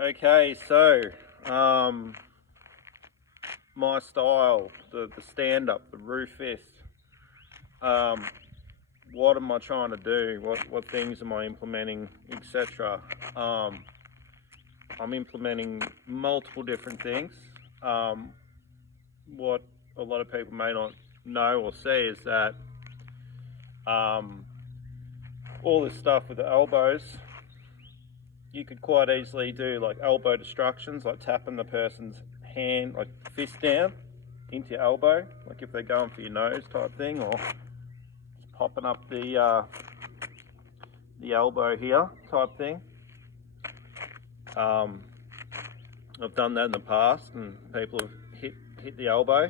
Okay, so my style, the stand-up, the Roo Fist. What am I trying to do? What things am I implementing, etc. I'm implementing multiple different things. What a lot of people may not know or see is that all this stuff with the elbows, you could quite easily do like elbow destructions, like tapping the person's hand, like fist down into your elbow, like if they're going for your nose type thing, or just popping up the elbow here type thing. I've done that in the past, and people have hit the elbow,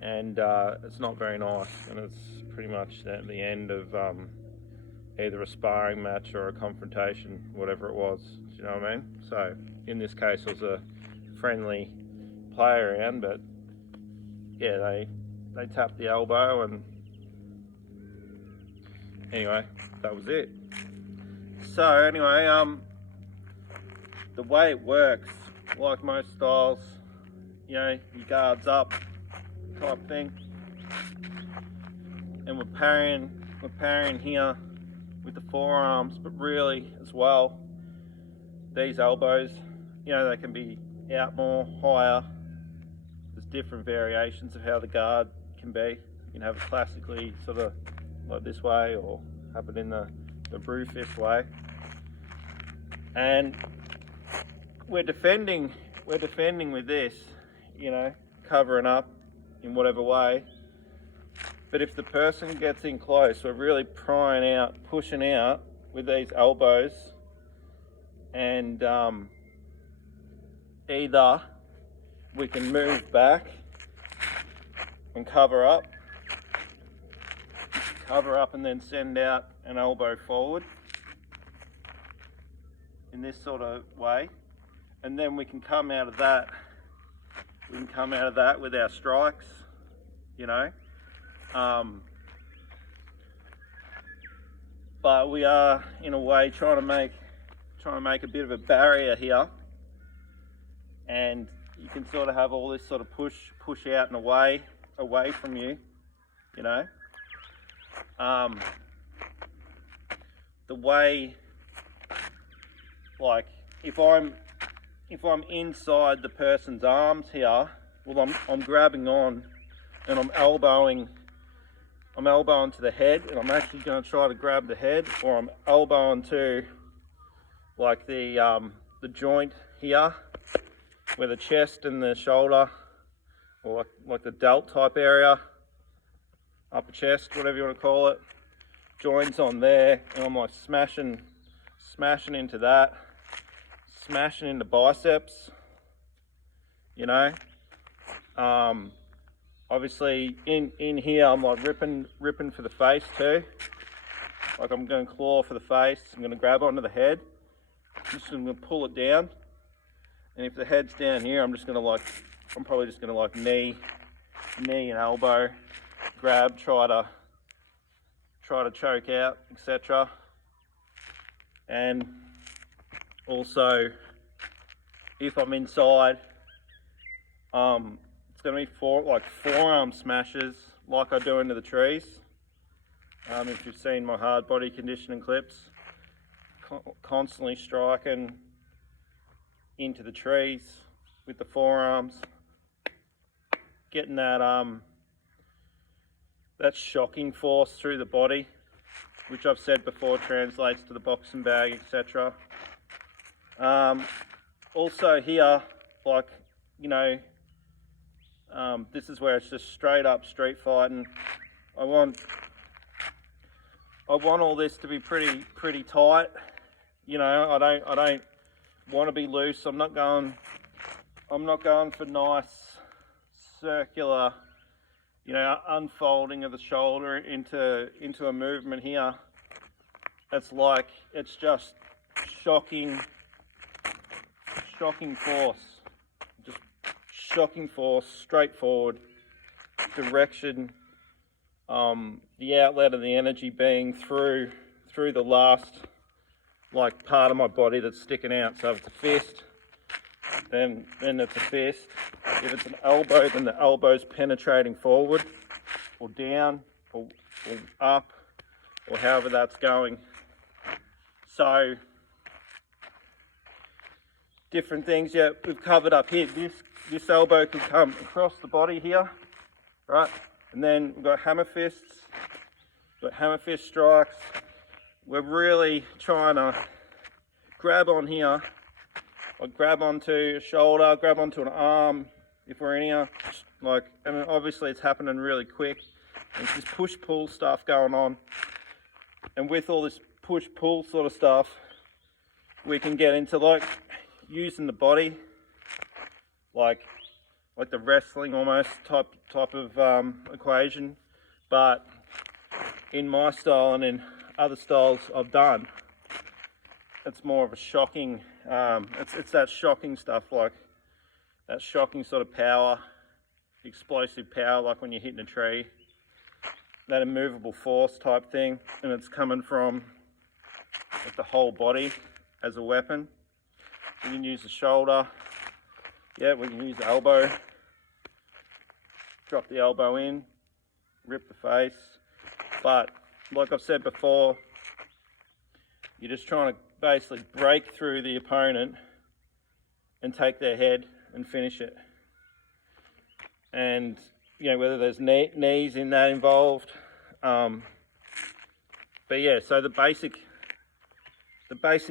and it's not very nice, and it's pretty much at the end of either a sparring match or a confrontation, whatever it was. Do you know what I mean? So in this case, it was a friendly play around, but yeah, they tapped the elbow, and anyway, that was it. So anyway, the way it works, like most styles, you know, your guard's up type thing, and we're parrying here with the forearms, but really as well, these elbows, you know, they can be out more, higher. There's different variations of how the guard can be. You can have it classically sort of like this way, or have it in the Roo Fist way. And we're defending with this, you know, covering up in whatever way. But if the person gets in close, we're really prying out, pushing out with these elbows, and either we can move back and cover up and then send out an elbow forward in this sort of way, and then we can come out of that with our strikes, you know. But we are in a way trying to make a bit of a barrier here, and you can sort of have all this sort of push out and away from you, you know. The way, like if I'm inside the person's arms here, well, I'm grabbing on and I'm elbowing to the head, and I'm actually going to try to grab the head, or I'm elbowing to like the joint here where the chest and the shoulder, or like the delt type area, upper chest, whatever you want to call it, joints on there, and I'm like smashing into that, smashing into biceps, you know. Obviously in here I'm like ripping for the face too. Like I'm going to claw for the face, I'm going to grab onto the head, I'm just going to pull it down, and if the head's down here, I'm probably just going to like knee and elbow, grab, try to choke out, etc. And also, if I'm inside, it's going to be forearm smashes like I do into the trees. If you've seen my hard body conditioning clips, constantly striking into the trees with the forearms, getting that shocking force through the body, which I've said before translates to the boxing bag, etc. Also here, like, you know, this is where it's just straight up street fighting. I want all this to be pretty tight. You know, I don't want to be loose. I'm not going for nice circular, you know, unfolding of the shoulder into a movement here. It's just shocking force. Just shocking force, straightforward direction. The outlet of the energy being through the last like part of my body that's sticking out. So if it's a fist, then it's a fist. If it's an elbow, then the elbow's penetrating forward or down or up, or however that's going. So different things, yeah, we've covered up here. This elbow could come across the body here, right? And then we've got hammer fists, got hammer fist strikes. We're really trying to grab on here, or grab onto a shoulder, grab onto an arm if we're in here. Like, and obviously it's happening really quick. And it's this push-pull stuff going on. And with all this push-pull sort of stuff, we can get into like using the body, like the wrestling almost type of equation. But in my style and in other styles I've done, it's more of a shocking, it's that shocking stuff, like that shocking sort of power, explosive power, like when you're hitting a tree, that immovable force type thing, and it's coming from like the whole body as a weapon. We can use the shoulder, yeah, we can use the elbow, drop the elbow in, rip the face. But like I've said before, you're just trying to basically break through the opponent and take their head and finish it. And you know, whether there's knees in that involved, but yeah, so the basic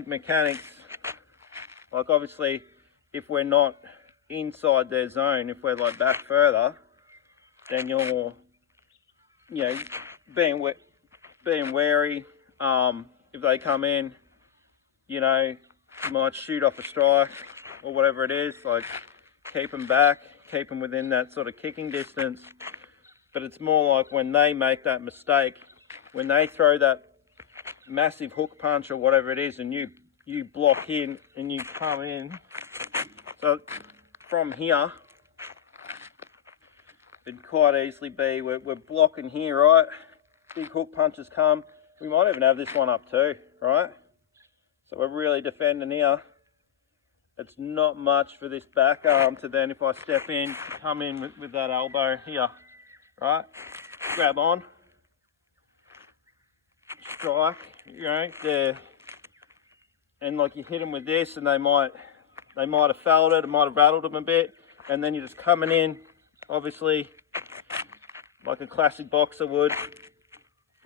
mechanics, like obviously if we're not inside their zone, if we're like back further, then you're, you know, being wary. If they come in, you know, you might shoot off a strike or whatever it is, like keep them back, keep them within that sort of kicking distance. But it's more like when they make that mistake, when they throw that massive hook punch or whatever it is, and you block in and you come in. So from here, it'd quite easily be, we're blocking here, right? Big hook punches come. We might even have this one up too, right? So we're really defending here. It's not much for this back arm to then, if I step in, come in with that elbow here, right? Grab on, strike, you know, there. And like you hit them with this and they might have felt it, might have rattled them a bit, and then you're just coming in, obviously, like a classic boxer would.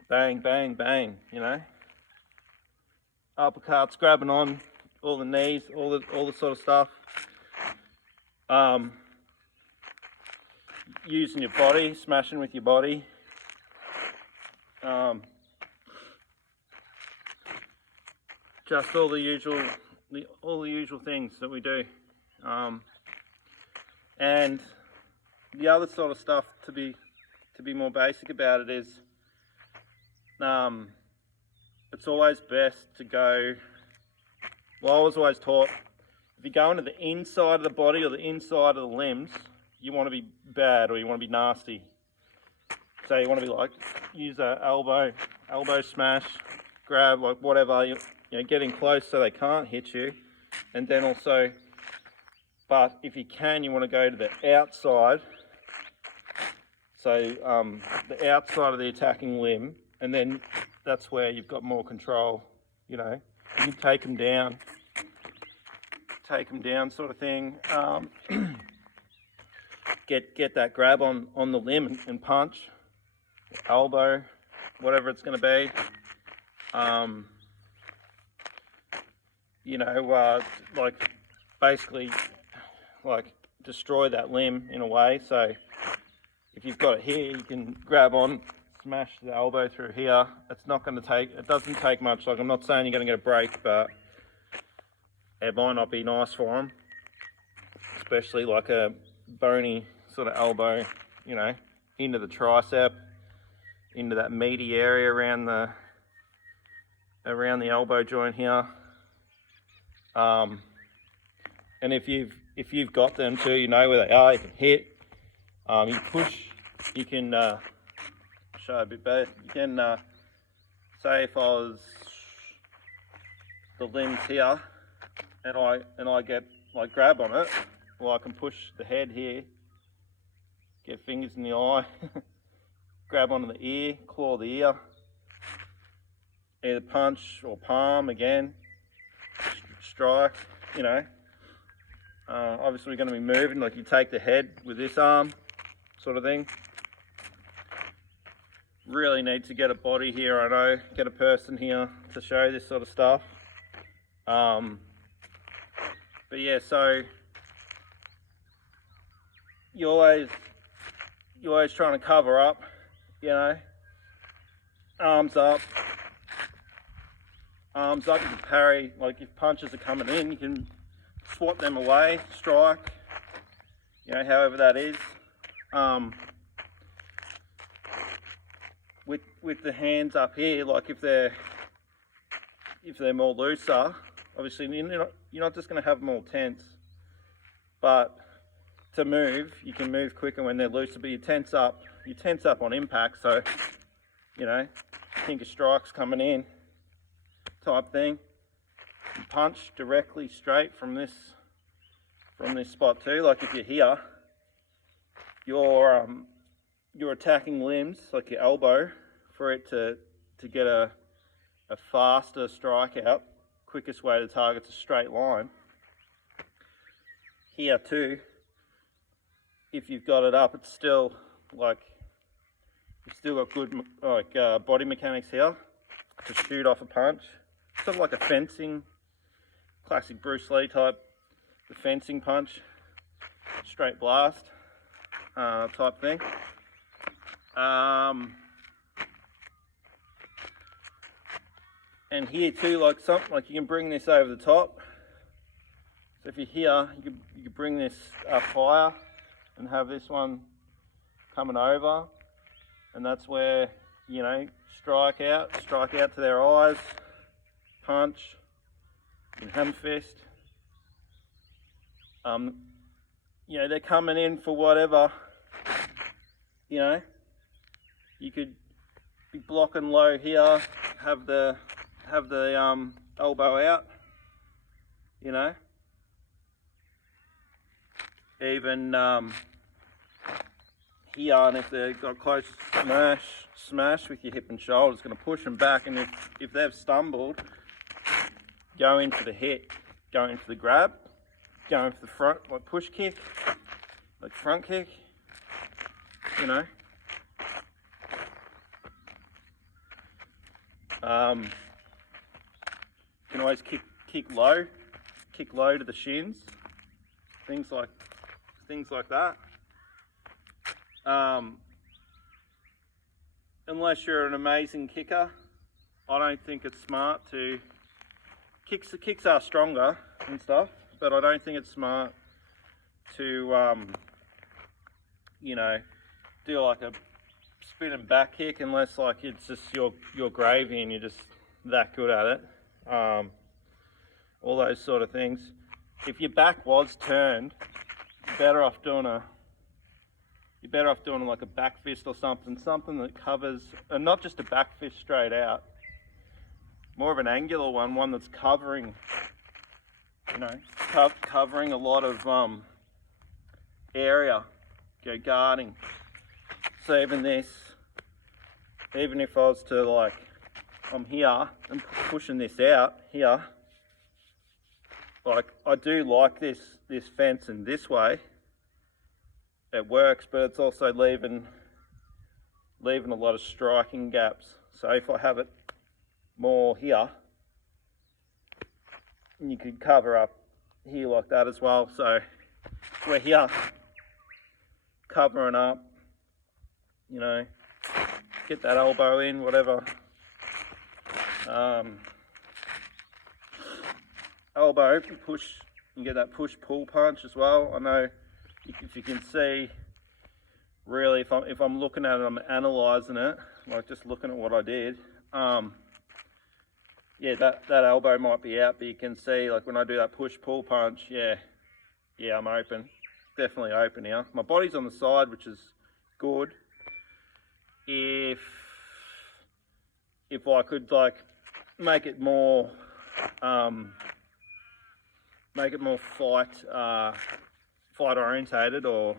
Bang, bang, bang, you know. Uppercuts, grabbing on, all the knees, all the sort of stuff. Using your body, smashing with your body. Just all the usual things that we do. And the other sort of stuff to be more basic about it is, it's always best to go, well, I was always taught, if you go into the inside of the body or the inside of the limbs, you want to be bad or you want to be nasty. So you want to be like, use an elbow smash, grab, like whatever, you know, getting close so they can't hit you. And then also, but if you can, you want to go to the outside. So the outside of the attacking limb, and then that's where you've got more control, you know. You can take them down sort of thing. Get that grab on the limb and punch, elbow, whatever it's going to be. You know, like basically like destroy that limb in a way. So if you've got it here, you can grab on, smash the elbow through here. It's not going to take, it doesn't take much. Like, I'm not saying you're going to get a break, but it might not be nice for them, especially like a bony sort of elbow, you know, into the tricep, into that meaty area around the elbow joint here. And if you've got them too, you know where they are. You can hit, you push, you can show a bit better. You can say if I was the limbs here, and I get like grab on it, or I can push the head here, get fingers in the eye, grab onto the ear, claw the ear, either punch or palm again, strike, you know. Obviously we're going to be moving, like you take the head with this arm, sort of thing. Really need to get a body here, I know, get a person here to show this sort of stuff. But yeah, so you're always trying to cover up, you know, arms up, you can parry, like if punches are coming in, you can swat them away, strike, you know, however that is. With the hands up here, like if they're more looser, obviously you're not just going to have them all tense, but to move, you can move quicker when they're looser, but you tense up on impact, so, you know, think a strike's coming in type thing. You punch directly straight from this spot too, like if you're here, you're attacking limbs, like your elbow, for it to get a faster strike out. Quickest way to target's a straight line. Here too, if you've got it up, it's still like, you've still got good like body mechanics here to shoot off a punch. Sort of like a fencing, classic Bruce Lee type, the fencing punch, straight blast type thing. And here too, like something like you can bring this over the top. So if you're here, you can bring this up higher and have this one coming over, and that's where, you know, strike out to their eyes, punch, you can hammer fist. You know, they're coming in for whatever, you know, you could be blocking low here, have the elbow out, you know, even here, and if they've got close smash with your hip and shoulder, it's going to push them back, and if they've stumbled, go in for the hit, go in for the grab, go in for the front, like push kick, like front kick, you know. You can always kick low to the shins, things like that. Unless you're an amazing kicker, I don't think it's smart to kicks are stronger and stuff, but I don't think it's smart to you know, do like a spin and back kick unless like it's just your gravy and you're just that good at it. All those sort of things. If your back was turned, you're better off doing like a back fist or something that covers, and not just a back fist straight out, more of an angular one that's covering, you know, covering a lot of area, go guarding. So even this, even if I was to like, I'm here and pushing this out here, like I do like this fence in this way. It works, but it's also leaving a lot of striking gaps. So if I have it more here, you could cover up here like that as well. So we're here covering up, you know, get that elbow in, whatever. Elbow, push, you get that push-pull punch as well. I know if you can see, really, if I'm looking at it, I'm analysing it, like just looking at what I did. Yeah, that elbow might be out, but you can see, like when I do that push-pull punch, yeah, I'm open, definitely open here. My body's on the side, which is good. If I could like make it more fight orientated or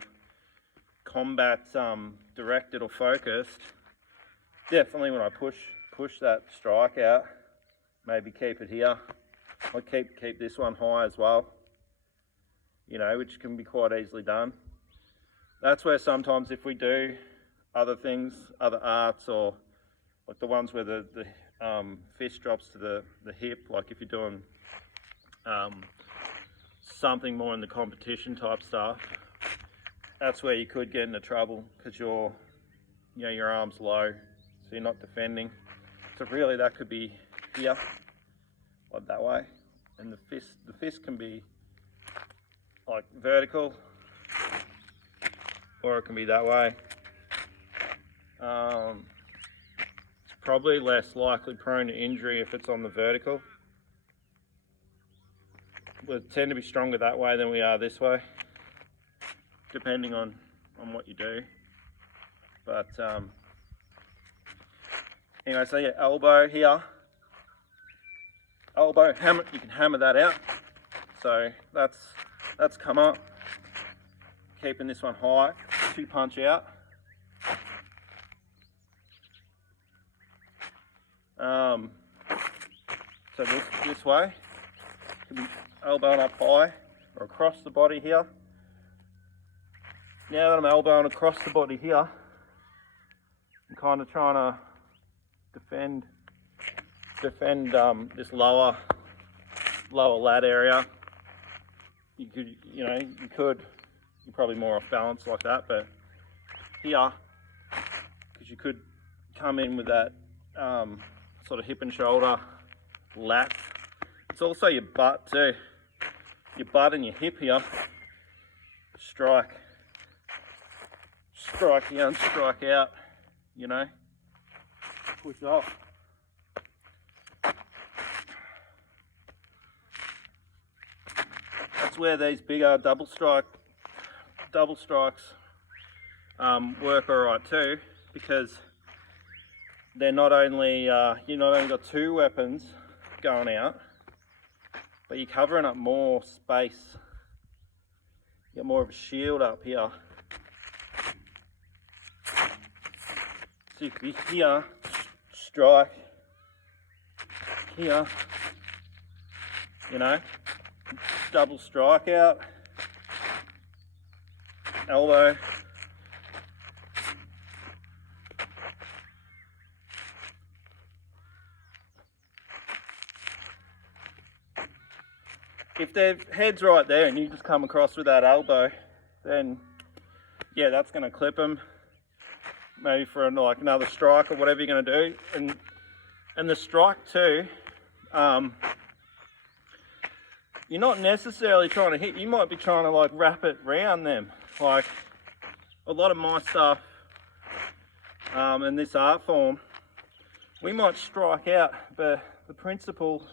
combat directed or focused. Definitely when I push that strike out, maybe keep it here. I keep this one high as well, you know, which can be quite easily done. That's where sometimes if we do other things, other arts, or like the ones where the fist drops to the hip, like if you're doing something more in the competition type stuff, that's where you could get into trouble because your arm's low, so you're not defending. So really that could be here, like that way, and the fist can be like vertical, or it can be that way. It's probably less likely prone to injury if it's on the vertical. We tend to be stronger that way than we are this way, depending on what you do. But anyway, so yeah, elbow here, elbow hammer. You can hammer that out. So that's come up. Keeping this one high, 2 punch out. So this way, could be elbowing up high or across the body here. Now that I'm elbowing across the body here, I'm kind of trying to defend this lower lat area. You're probably more off balance like that, but here, because you could come in with that sort of hip and shoulder lat. It's also your butt too. Your butt and your hip here. Strike in, strike out, you know. Push off. That's where these bigger double strikes work alright too, because they're not only you not only got 2 weapons going out, but you're covering up more space. You got more of a shield up here. So you could be here, strike, here, you know, double strike out, elbow. If their head's right there and you just come across with that elbow, then yeah, that's going to clip them. Maybe for like another strike or whatever you're going to do. And the strike too, you're not necessarily trying to hit. You might be trying to like wrap it round them. Like a lot of my stuff in this art form, we might strike out, but the principle,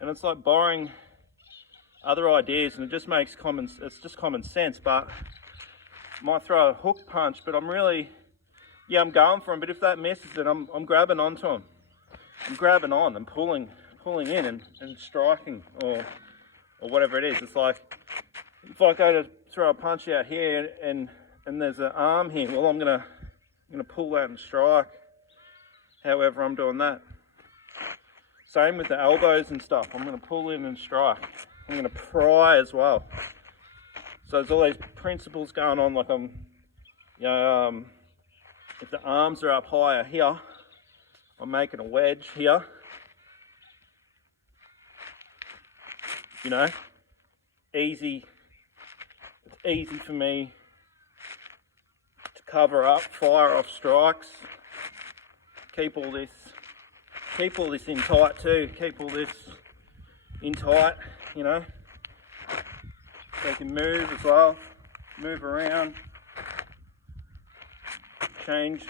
and it's like borrowing other ideas, and it just makes it's just common sense, but I might throw a hook punch, but I'm really, yeah, I'm going for him, but if that misses it, I'm grabbing onto him. I'm grabbing on and pulling in and striking or whatever it is. It's like, if I go to throw a punch out here and there's an arm here, well, I'm gonna pull that and strike, however I'm doing that. Same with the elbows and stuff. I'm gonna pull in and strike. I'm going to pry as well. So there's all these principles going on, like if the arms are up higher here, I'm making a wedge here. You know, it's easy for me to cover up, fire off strikes, keep all this in tight too, keep all this in tight. You know, they can move as well, move around, change.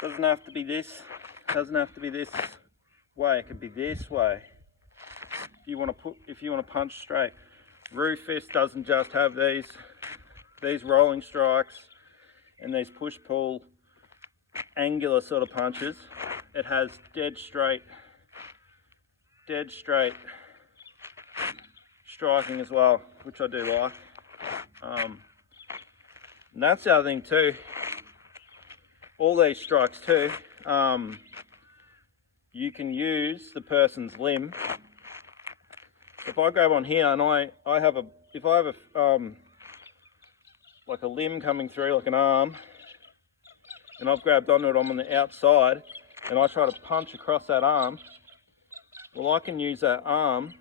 Doesn't have to be this, doesn't have to be this way, it could be this way. If you want to punch straight. Roo Fist doesn't just have these these rolling strikes and these push-pull angular sort of punches, it has dead straight striking as well, which I do like. And that's the other thing too, all these strikes too, you can use the person's limb. If I grab on here and if I have a like a limb coming through, like an arm, and I've grabbed onto it, I'm on the outside, and I try to punch across that arm, well, I can use that arm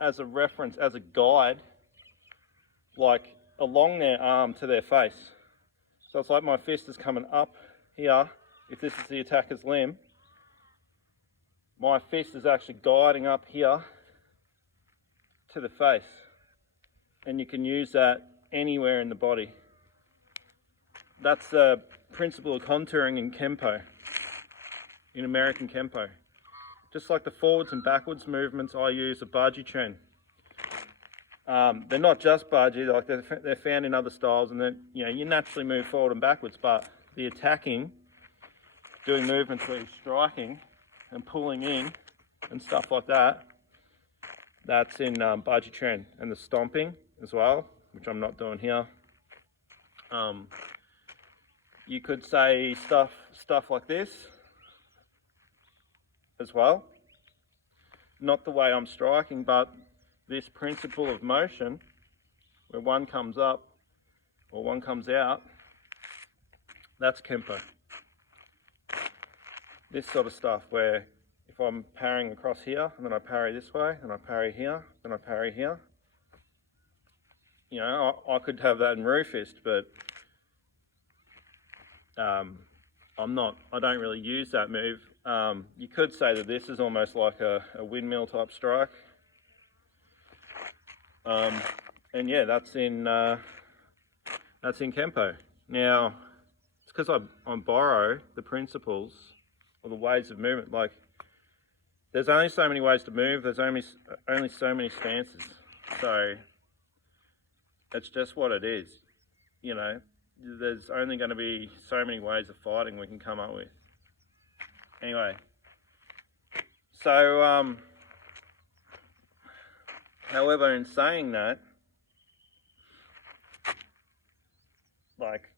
as a reference, as a guide, like along their arm to their face. So it's like my fist is coming up here. If this is the attacker's limb, my fist is actually guiding up here to the face. And you can use that anywhere in the body. That's the principle of contouring in Kenpo, in American Kenpo. Just like the forwards and backwards movements, I use a Bajiquan. They're not just Baji, like they're found in other styles, and then you naturally move forward and backwards, but the attacking, doing movements where you're striking and pulling in and stuff like that, that's in Bajiquan. And the stomping as well, which I'm not doing here. You could say stuff like this as well. Not the way I'm striking, but this principle of motion, where one comes up or one comes out, that's Kenpo. This sort of stuff where if I'm parrying across here, and then I parry this way, and I parry here, then I parry here. I could have that in Roo Fist, but I don't really use that move. You could say that this is almost like a windmill type strike. And yeah, that's in Kenpo. Now, it's because I borrow the principles or the ways of movement. Like, there's only so many ways to move. There's only so many stances. So it's just what it is. There's only going to be so many ways of fighting we can come up with. Anyway, so however, in saying that, like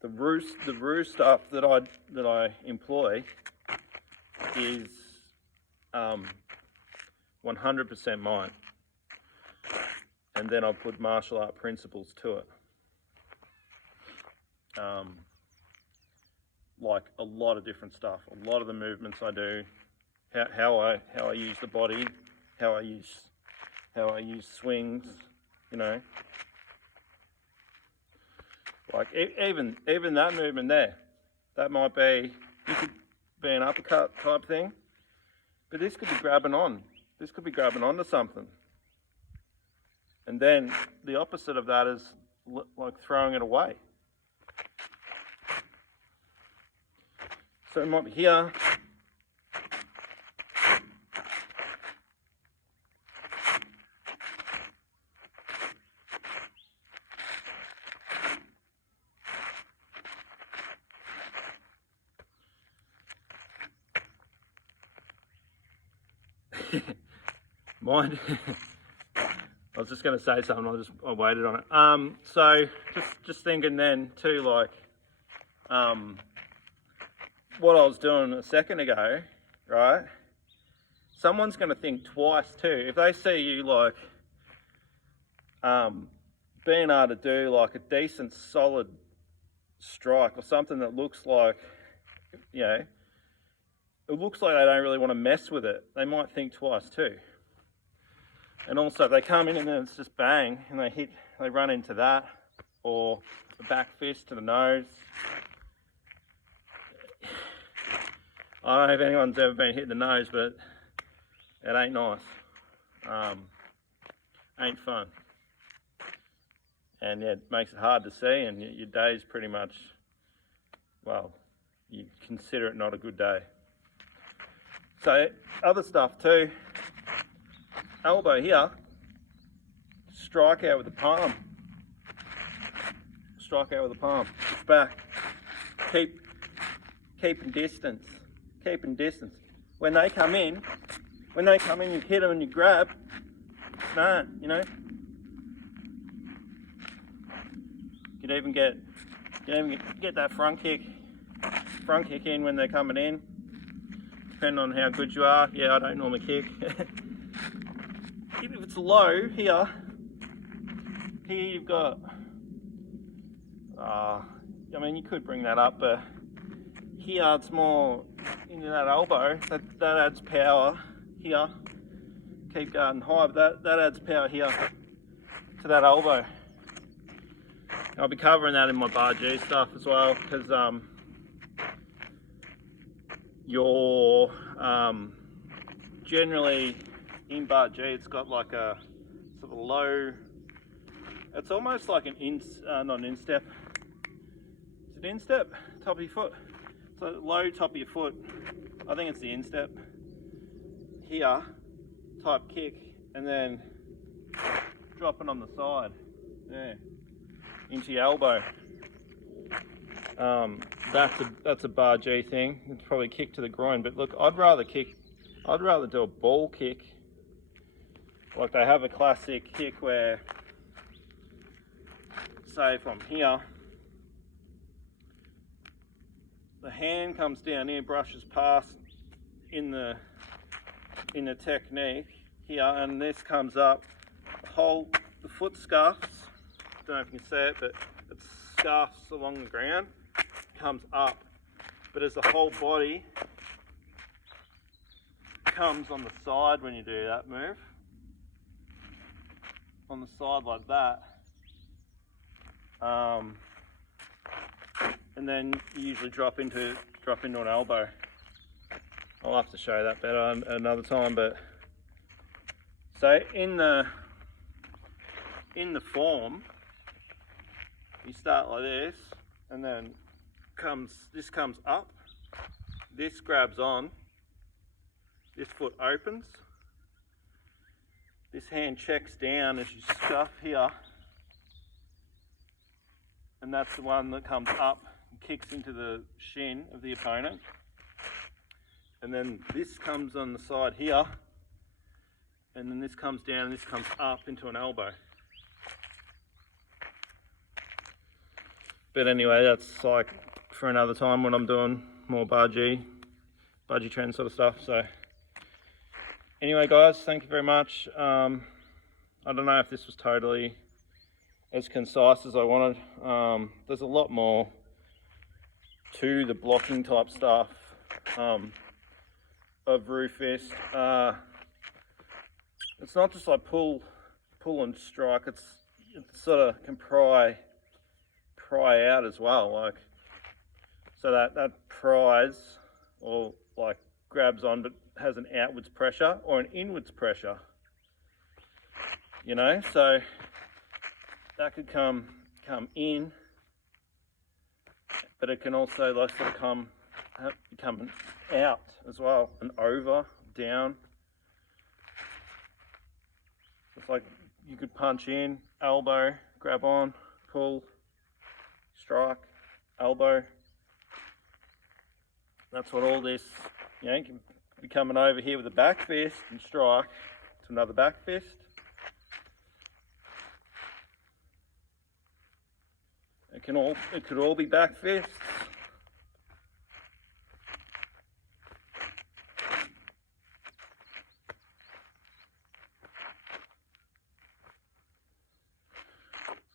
the Roo stuff that I employ is 100% mine, and then I put martial art principles to it. Like a lot of different stuff, a lot of the movements I do, how I use the body, how I use swings, like even that movement there, that might be, you could be an uppercut type thing, but this could be grabbing on. This could be grabbing onto something, and then the opposite of that is like throwing it away. So it might be here. Mine. I was just going to say something. I waited on it. So just thinking then too, like, what I was doing a second ago, right? Someone's going to think twice too if they see you like being able to do like a decent solid strike or something that looks like, it looks like they don't really want to mess with it. They might think twice too. And also if they come in and then it's just bang and they run into that, or a back fist to the nose. I don't know if anyone's ever been hit in the nose, but it ain't nice. Ain't fun. And yeah, it makes it hard to see, and your day's pretty much, well, you consider it not a good day. So other stuff too, elbow here, strike out with the palm. strike out with the palm. It's back. Keeping distance. Keeping distance. When they come in, you hit them and you grab. Nah, you know. You can even get that front kick in when they're coming in. Depending on how good you are. Yeah, I don't normally kick. If it's low here you've got, I mean you could bring that up, but here it's more into that elbow, that adds power here. Keep guarding high, but that adds power here to that elbow. I'll be covering that in my bar G stuff as well, because you're generally in bar G, it's got like a sort of low, it's almost like an not an instep. Is it instep? Top of your foot. It's a low top of your foot. I think it's the instep. Here, type kick, and then dropping on the side. Yeah. Into your elbow. That's a bar G thing. It's probably kick to the groin, but look, I'd rather do a ball kick. Like they have a classic kick where, say from here, the hand comes down here, brushes past in the technique here, and this comes up. The foot scuffs. Don't know if you can see it, but it scuffs along the ground, comes up, but as the whole body comes on the side when you do that move, on the side like that, and then you usually drop into an elbow. I'll have to show that better another time, but so in the form, you start like this, and then this comes up, this grabs on, this foot opens, this hand checks down as you scuff here, and that's the one that comes up and kicks into the shin of the opponent, and then this comes on the side here, and then this comes down and this comes up into an elbow. But anyway, that's like for another time when I'm doing more bungee trend sort of stuff. So anyway guys, thank you very much. I don't know if this was totally as concise as I wanted. There's a lot more to the blocking type stuff of Roo Fist. It's not just like pull and strike, it's sort of can pry out as well, like so that pries or like grabs on but has an outwards pressure or an inwards pressure, you know, so that could come in, but it can also like sort of come out as well, and over, down. It's like you could punch in, elbow, grab on, pull, strike, elbow. That's what all this, you know, you can be coming over here with a back fist and strike to another back fist. It could all be back fists.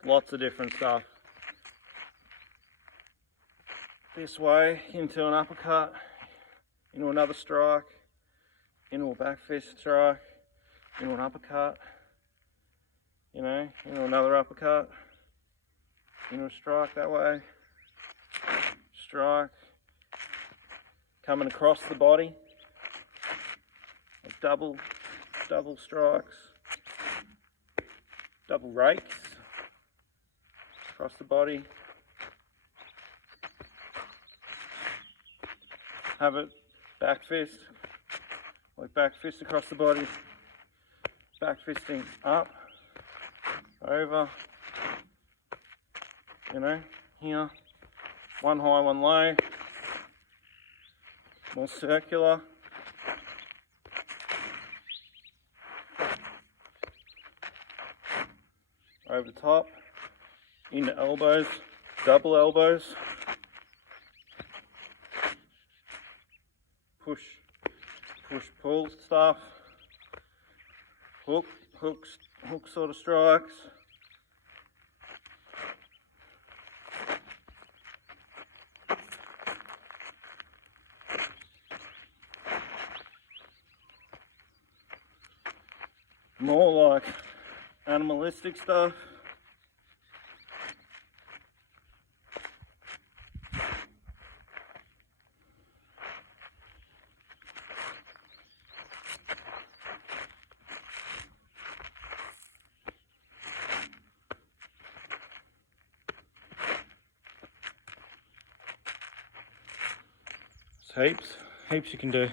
Lots of different stuff. This way, into an uppercut, into another strike, into a back fist strike, into an uppercut, you know, into another uppercut, into a strike that way, strike, coming across the body, like double strikes, double rakes across the body. Have it back fist, like back fist across the body, back fisting up, over, You know, here, one high, one low, more circular. Over the top, into elbows, double elbows. Push, pull stuff. Hook sort of strikes. More like animalistic stuff. Heaps you can do.